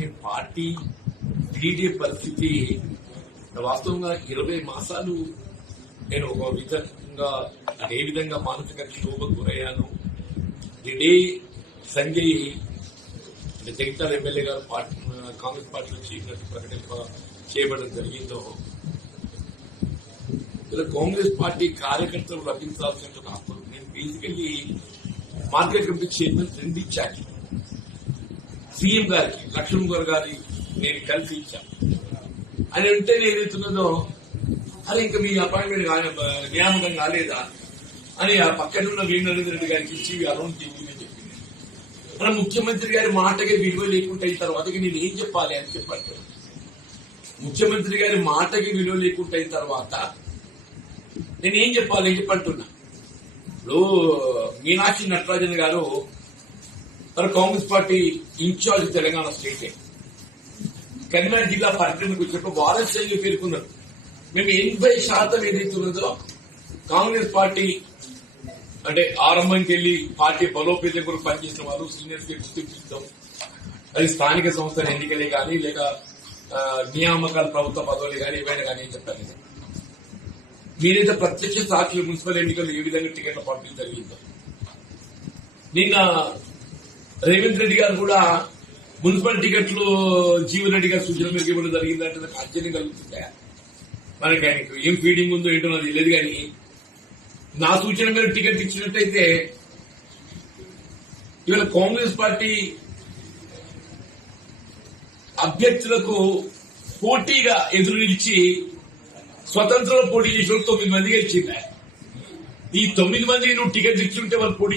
నేను పార్టీ వీడే పరిస్థితి వాస్తవంగా 20 మాసాలు నేను ఒక విధంగా అదే విధంగా మానసిక క్షోభకు గురయ్యాను. డే సంజయ్ జగిత్యాల ఎమ్మెల్యే గారు కాంగ్రెస్ పార్టీలో చేరినట్టు చేయబడడం జరిగిందో ఇలా కాంగ్రెస్ పార్టీ కార్యకర్తలు లభించాల్సిన హక్కులు నేను బేసికల్లీ మార్కెట్ కమిటీ చైర్మన్ 2 ఇచ్చాను. సీఎం గారికి లక్ష్మణ్ గారి నేను కలిసి ఇచ్చాను. ఆయన వెంటనే ఏదైతున్నదో అరే ఇంకా మీ అపాయింట్మెంట్ నియామకం కాలేదా అని ఆ పక్కనున్న వీరేంద్ర రెడ్డి గారికి ఇచ్చి అరౌండ్ చెప్పిందని చెప్పింది. మన ముఖ్యమంత్రి గారి మాటకి విలువ లేకుండా అయిన తర్వాత నేను ఏం చెప్పాలి అని చెప్పారు. ముఖ్యమంత్రి గారి మాటకి విలువ లేకుండా అయిన తర్వాత నేనేం చెప్పాలి అని చెప్పంటున్నా. ఇప్పుడు మీనాక్షి నటరాజన్ గారు మరి Congress party in charge Telangana state Karimnagar జిల్లా పర్యటనకు వచ్చినప్పుడు వారసత్వంగా పేర్కొన్నారు. మేము 80% ఏదైతే ఉన్నదో కాంగ్రెస్ పార్టీ అంటే ఆరంభంకి వెళ్లి పార్టీ బలోపేతం కూడా పనిచేసిన వారు సీనియర్స్ కి గుర్తించాం. అది స్థానిక సంస్థల ఎన్నికలే కానీ లేక నియామకాలు ప్రభుత్వ పదవులు కానీ ఏవైనా కానీ చెప్పారు. మీరైతే ప్రత్యక్ష సాక్షులు మున్సిపల్ ఎన్నికలు ఏ విధంగా టికెట్ల పంపిణీ జరిగిందో నిన్న రేవంత్ రెడ్డి గారు కూడా మున్సిపల్ టికెట్లు జీవన్ రెడ్డి గారి సూచన మేరకు ఇవ్వడం జరిగిందంటే నాకు ఆశ్చర్యం కలుగుతుందా. మనకి ఆయనకు ఏం ఫీడింగ్ ఉందో ఏంటో నాకు తెలియదు. కానీ నా సూచన మీద టికెట్ ఇచ్చినట్టయితే ఇవాళ కాంగ్రెస్ పార్టీ అభ్యర్థులకు పోటీగా ఎదురు నిలిచి స్వతంత్రంలో పోటీ చేసిన 9 మందిగా ఇచ్చింది. ఈ 9 మందికి నువ్వు టికెట్ ఇచ్చుంటే వాళ్ళు పోటీ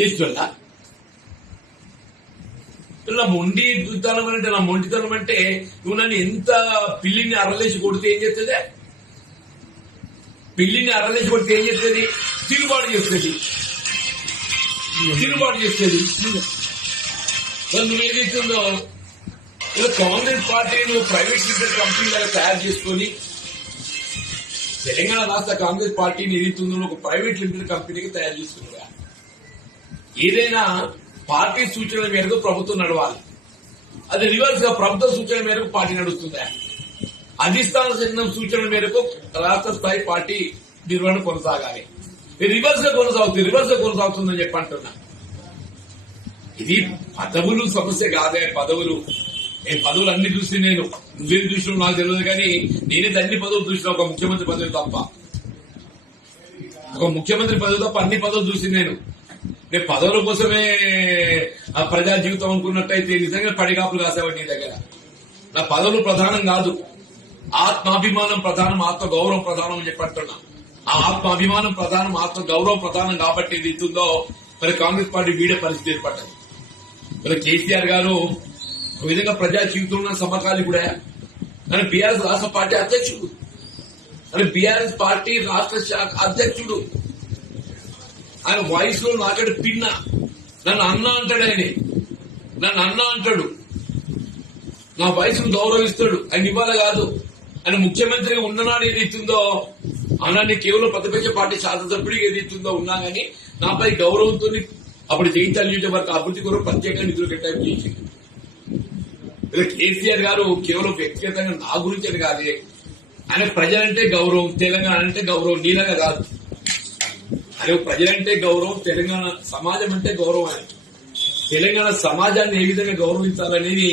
చేస్తున్నా. నా మొండితనం అంటే నా మొండితనం అంటే నువ్వు నన్ను ఎంత పిల్లిని అరలేసి కొడితే ఏం చేస్తుంది? పిల్లిని అరలేసి కొడితే ఏం చేస్తుంది? తిరుగుబాటు చేస్తుంది. నువ్వేదైతుందో కాంగ్రెస్ పార్టీ నువ్వు ప్రైవేట్ లిమిటెడ్ కంపెనీ లాగా తయారు చేసుకుని తెలంగాణ రాష్ట్ర కాంగ్రెస్ పార్టీని ఏదైతుందో ఒక ప్రైవేట్ లిమిటెడ్ కంపెనీకి తయారు చేసుకున్నావా? ఏదైనా పార్టీ సూచనల మేరకు ప్రభుత్వం నడవాలి. అది రివర్స్ గా ప్రభుత్వ సూచనల మేరకు పార్టీ నడుస్తుందా? అధిష్టాన సూచనల మేరకు రాష్ట్ర స్థాయి పార్టీ నిర్వహణ కొనసాగాలి. రివర్స్ గా కొనసాగుతుందని చెప్పి అంటున్నా. ఇది పదవులు సమస్య కాదే. నేను పదవులు అన్ని చూసి నువ్వేం చూసినా నాకు తెలియదు. కానీ నేనైతే అన్ని పదవులు చూసిన ఒక ముఖ్యమంత్రి పదవి తప్ప అన్ని పదవులు చూసి నేను పదవుల కోసమే ప్రజా జీవితం అనుకున్నట్టయితే నిజంగా పడిగాపులు కాసేవాడి నీ దగ్గర. నా పదవులు ప్రధానం కాదు, ఆత్మాభిమానం ప్రధానం, ఆత్మ గౌరవం ప్రధానం అని చెప్పంటున్నా. ఆ ఆత్మాభిమానం ప్రధానం, ఆత్మ గౌరవం ప్రధానం కాబట్టి ఇది ఇస్తుందో మరి కాంగ్రెస్ పార్టీ వీడే పరిస్థితి ఏర్పడ్డది. మరి కేసీఆర్ గారు ఒక విధంగా ప్రజా జీవితంలో సమకాలి కూడా అని బీఆర్ఎస్ రాష్ట్ర పార్టీ అధ్యక్షుడు, అని బీఆర్ఎస్ పార్టీ రాష్ట్ర శాఖ అధ్యక్షుడు. ఆయన వాయిస్ లో నాకంటే పిన్న నన్ను అన్న అంటాడు. నన్ను అన్న అంటాడు, నా వయసును గౌరవిస్తాడు. ఆయన ఇవ్వాలి కాదు. ఆయన ముఖ్యమంత్రిగా ఉన్ననాడు ఏదైతుందో అన్నాన్ని కేవలం ప్రతిపక్ష పార్టీ శాసనసభ్యుడికి ఏదైతుందో ఉన్నా కానీ నాపై గౌరవంతో అప్పుడు జయించాలి వరకు అభివృద్ధి కొరకు ప్రత్యేకంగా నిధులు కేటాయింపు చేసింది. కేసీఆర్ గారు కేవలం వ్యక్తిగతంగా నా గురించి అని కాదే, ఆయన ప్రజలంటే గౌరవం, తెలంగాణ అంటే గౌరవం, నీలంగా కాదు. ఆయన ప్రజలంటే గౌరవం, తెలంగాణ సమాజం అంటే గౌరవం. ఆయన తెలంగాణ సమాజాన్ని ఏ విధంగా గౌరవించాలనేది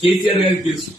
కేసీఆర్ గారికి తెలుసు.